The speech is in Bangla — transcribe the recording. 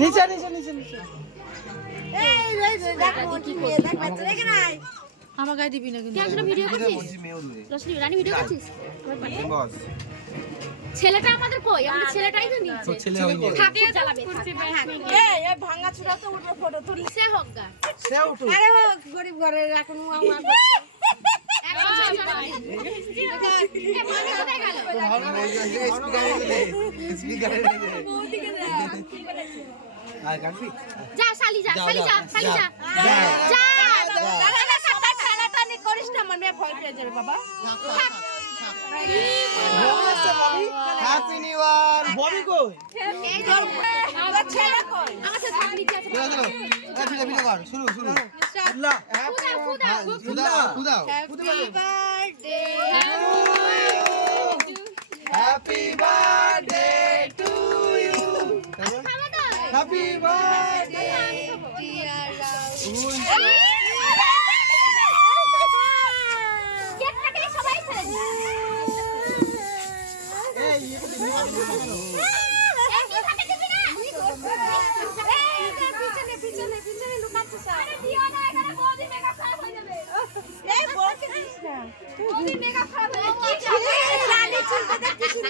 নিচে নিচে নিচে নিচে আমার গায়ে দিবি না কিন্তু ভিডিও করছিস রশনি রানী ভিডিও করছিস ছেলেটা আমাদের কই আমাদের ছেলেটাই তো নিচ্ছে ছেলে হইনি থাকে জ্বালাবে এই ভাঙা চূড়া তো উঠবে ফটো তুলি সে হোক গা সে উঠু আরে গরিব ঘরের এখন আমার যা শালি যা শালি যা শালি যা যা দাদা সবাই খেলাটা নি করিস না মনে ভয় পেয়ে যাবে বাবা হ্যাপি নিউ ইয়ার ববি কই আমার ছেলে কই আমার সাথে সব নিচে আছে ভিডিও কর শুরু শুরু আল্লাহ খুদাও happy birthday happy birthday to you happy birthday dear কেকটা খেয়ে সবাই ফেলে দিই এই পিছনে লুকাচ্ছিস আরে দিও না এখানে বৌদি মেকআপ খারাপ হয়ে যাবে এই বলতে দিস না বৌদি মেকআপ খারাপ হয়ে যাবে কি